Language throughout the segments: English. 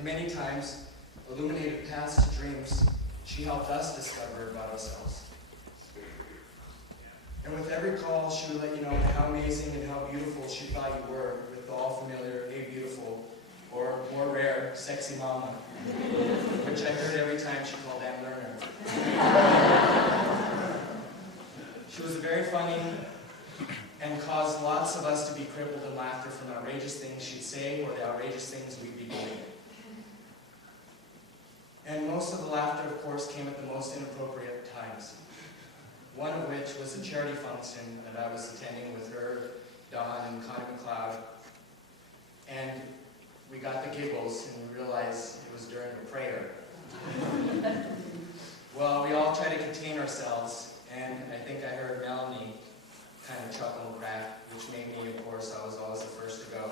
and many times illuminated paths to dreams she helped us discover about ourselves. And with every call, she would let you know how amazing and how beautiful she thought you were with the all-familiar, hey beautiful, or more rare, sexy mama, which I heard every time she called Aunt Lerner. She was very funny and caused lots of us to be crippled in laughter from the outrageous things she'd say or the outrageous things we'd be doing. And most of the laughter, of course, came at the most inappropriate times. One of which was a charity function that I was attending with her, Dawn, and Connie McLeod. And we got the giggles and we realized it was during a prayer. Well, we all tried to contain ourselves, and I think I heard Melanie kind of chuckle and crack, which made me, of course, I was always the first to go.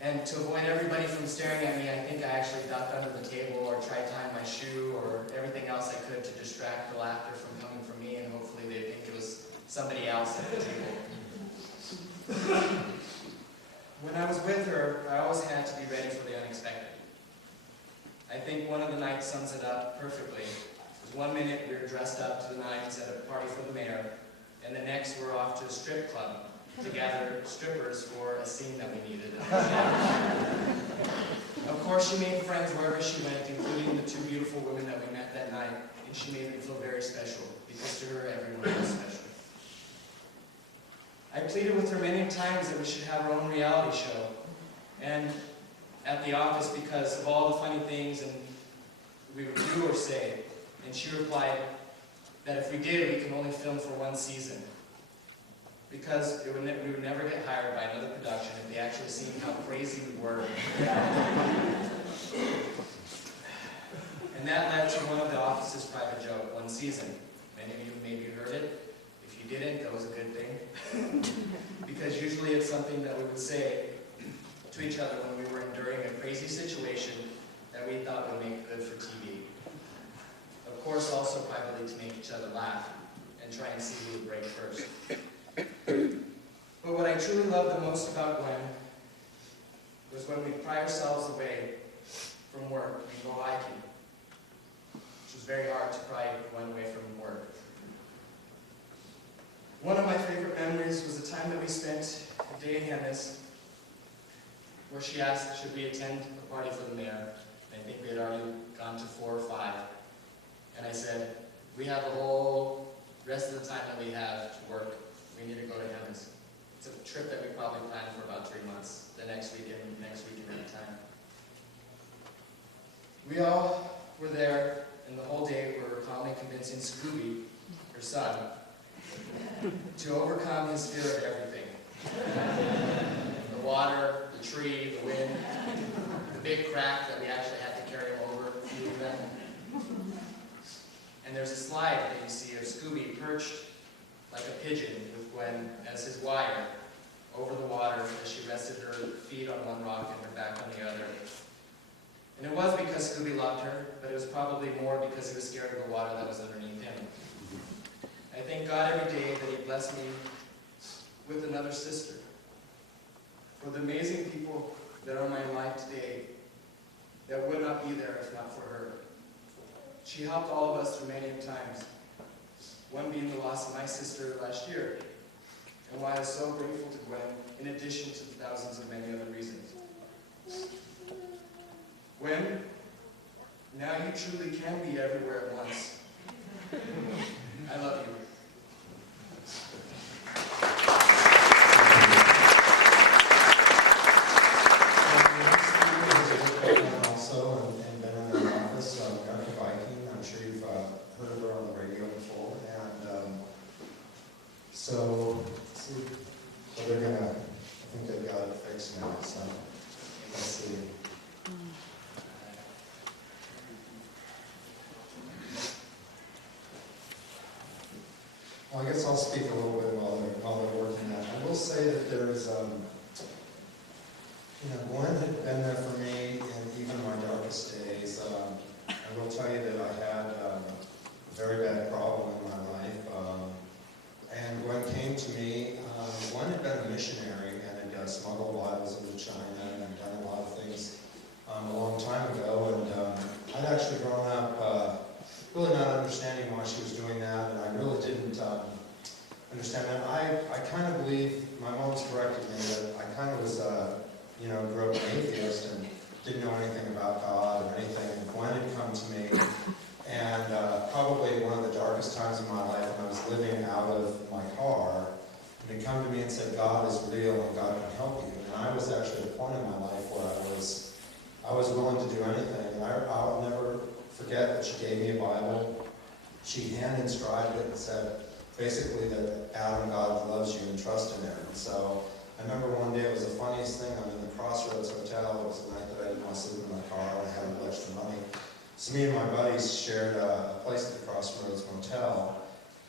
And to avoid everybody from staring at me, I think I actually ducked under the table or tried tying my shoe or everything else I could to distract the laughter from coming from me, and hopefully they'd think it was somebody else at the table. When I was with her, I always had to be ready for the unexpected. I think one of the nights sums it up perfectly. It was 1 minute we were dressed up to the nines at a party for the mayor, and the next we're off to a strip club to gather strippers for a scene that we needed. Of course, she made friends wherever she went, including the two beautiful women that we met that night, and she made me feel very special, because to her, everyone was special. I pleaded with her many times that we should have our own reality show, and at the office because of all the funny things and we would do or say, and she replied that if we did, we could only film for 1 season. Because we would never get hired by another production if they actually seen how crazy we were. And that led to one of the office's private joke, 1 season. Many of you maybe heard it. If you didn't, that was a good thing. Because usually it's something that we would say to each other when we were enduring a crazy situation that we thought would make good for TV. Of course, also privately to make each other laugh and try and see who would break first. But what I truly loved the most about Gwen was when we'd pry ourselves away from work and go hiking. Which was very hard to pry Gwen away from work. One of my favorite memories was the time that we spent a day in Hennis, where she asked, should we attend a party for the mayor? And I think we had already gone to 4 or 5. And I said, we have the whole rest of the time that we have to work. We need to go to Hennis. It's a trip that we probably planned for about 3 months. The next weekend anytime. We all were there, and the whole day we were calmly convincing Scooby, her son, to overcome his fear of everything. The water, the tree, the wind, the big crack that we actually had to carry him over a few of them. And there's a slide that you see of Scooby perched like a pigeon with Gwen as his wire over the water as she rested her feet on one rock and her back on the other. And it was because Scooby loved her, but it was probably more because he was scared of the water that was underneath him. I thank God every day that He blessed me with another sister. For the amazing people that are in my life today that would not be there if not for her. She helped all of us through many times, one being the loss of my sister last year, and why I was so grateful to Gwen, in addition to thousands of many other reasons. Gwen, now you truly can be everywhere at once. I love you. So, let's see, well, they're gonna, I think they've got it fixed now, so, let's see. Well, I guess I'll speak a little bit while they're working that. I will say that there's, Gwen had been there for me in even my darkest days. I will tell you that I had a very bad problem in my life. And Gwen came to me. Gwen had been a missionary and had smuggled Bibles into China and done a lot of things a long grew up an atheist and didn't know anything about God or anything. And Gwyn had come to me, and probably one of the darkest times of my life when I was living out of my car, and had come to me and said, God is real and God can help you. And I was actually at a point in my life where I was willing to do anything. And I'll never forget that she gave me a Bible. She hand-inscribed it and said, basically, that Adam, God loves you and trust in him. And so I remember one day, it was the funniest thing. I'm in the Crossroads Hotel. It was the night that I didn't want to sleep in my car and I had a little extra money. So me and my buddies shared a place at the Crossroads Motel.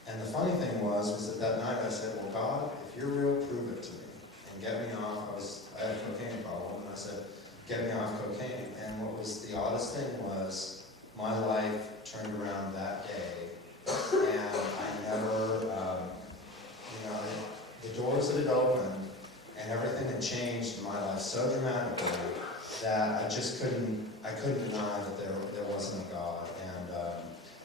And the funny thing was that night I said, well, God, if you're real, prove it to me. And get me off. I had a cocaine problem. And I said, get me off cocaine. And what was the oddest thing was my life turned around that day. And I never, the doors that had opened and everything had changed in my life so dramatically that I couldn't deny that there wasn't a God. And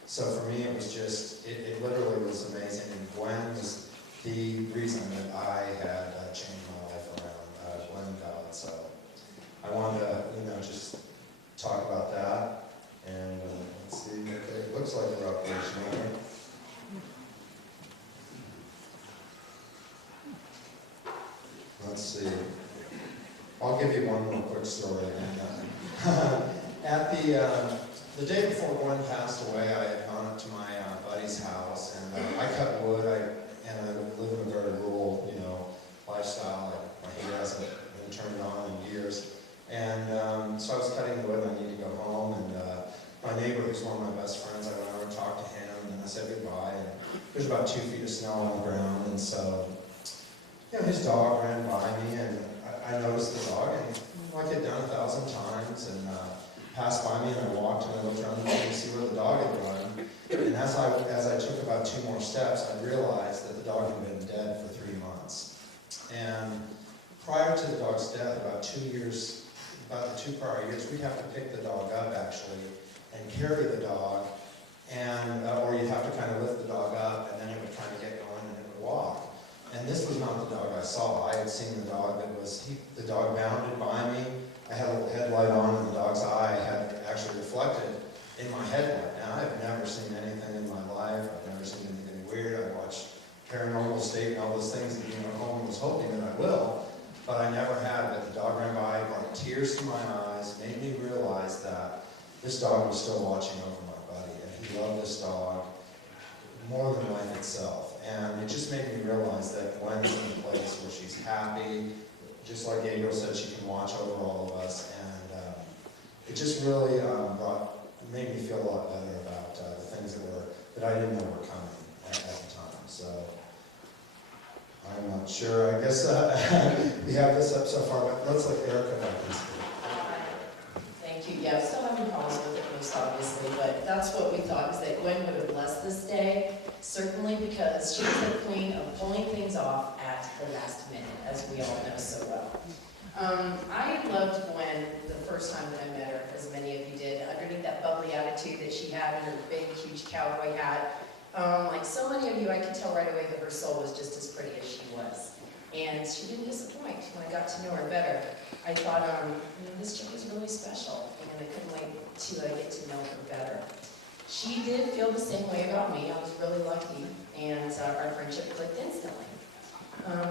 so for me, it was just, it literally was amazing. And Gwyn was the reason that I had changed my life around, Gwyn and God. So I wanted to, just talk about that. And let's see, okay, it looks like we're operational. Let's see. I'll give you one more quick story. At the day before Gwyn passed away, I had gone up to my buddy's house, and I cut wood. I live in a very rural, lifestyle. My hair hasn't been turned on in years, and so I was cutting wood. And I needed to go home, and my neighbor, who's one of my best friends, I went over and talked to him, and I said goodbye. And there's about 2 feet of snow on the ground, and so. His dog ran by me, and I noticed the dog, and like it done 1,000 times, and passed by me, and I walked, and I looked around to see where the dog had run. And as I took about 2 more steps, I realized that the dog had been dead for 3 months. And prior to the dog's death, about the 2 prior years, we'd have to pick the dog up, actually, and carry the dog, and or you'd have to kind of lift the dog up, and then it would kind of get going, and it would walk. And this was not the dog I saw. I had seen the dog the dog bounded by me. I had a little headlight on, and the dog's eye had actually reflected in my headlight. Now, I've never seen anything in my life. I've never seen anything weird. I watched Paranormal State and all those things that home was hoping that I will, but I never had. But the dog ran by, brought tears to my eyes, made me realize that this dog was still watching over my buddy, and he loved this dog more than life itself. And it just made me realize that Gwyn's in a place where she's happy, just like Gabriel said, she can watch over all of us. And it just really made me feel a lot better about the things that I didn't know were coming at the time. So I'm not sure. I guess we have this up so far, but let's let Erica back and speak. Thank you. Yeah, still having problems with it most obviously, but that's what we thought, is that Gwyn would have blessed this day, certainly because she was the queen of pulling things off at the last minute, as we all know so well. I loved Gwyn the first time that I met her, as many of you did, underneath that bubbly attitude that she had in her big, huge cowboy hat. Like so many of you, I could tell right away that her soul was just as pretty as she was. And she didn't disappoint when I got to know her better. I thought, this chick is really special, and I couldn't wait to get to know her better. She did feel the same way about me. I was really lucky, and our friendship clicked instantly.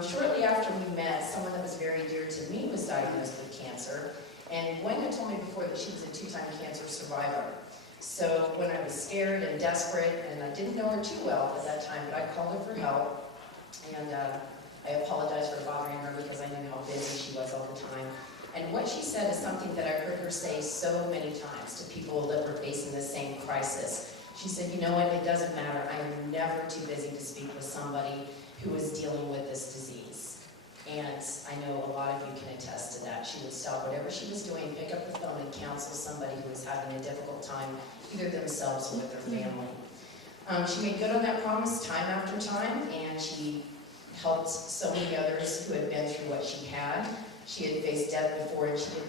Shortly after we met, someone that was very dear to me was diagnosed with cancer, and Gwyn had told me before that she was a 2-time cancer survivor. So when I was scared and desperate, and I didn't know her too well at that time, but I called her for help, and I apologized for bothering her because I knew how busy she was all the time. And what she said is something that I heard her say so many times to people that were facing the same crisis. She said, you know what, it doesn't matter. I am never too busy to speak with somebody who is dealing with this disease. And I know a lot of you can attest to that. She would stop whatever she was doing, pick up the phone and counsel somebody who was having a difficult time, either themselves or with their family. She made good on that promise time after time, and she helped so many others who had been through what she had. She had faced death before, and she didn't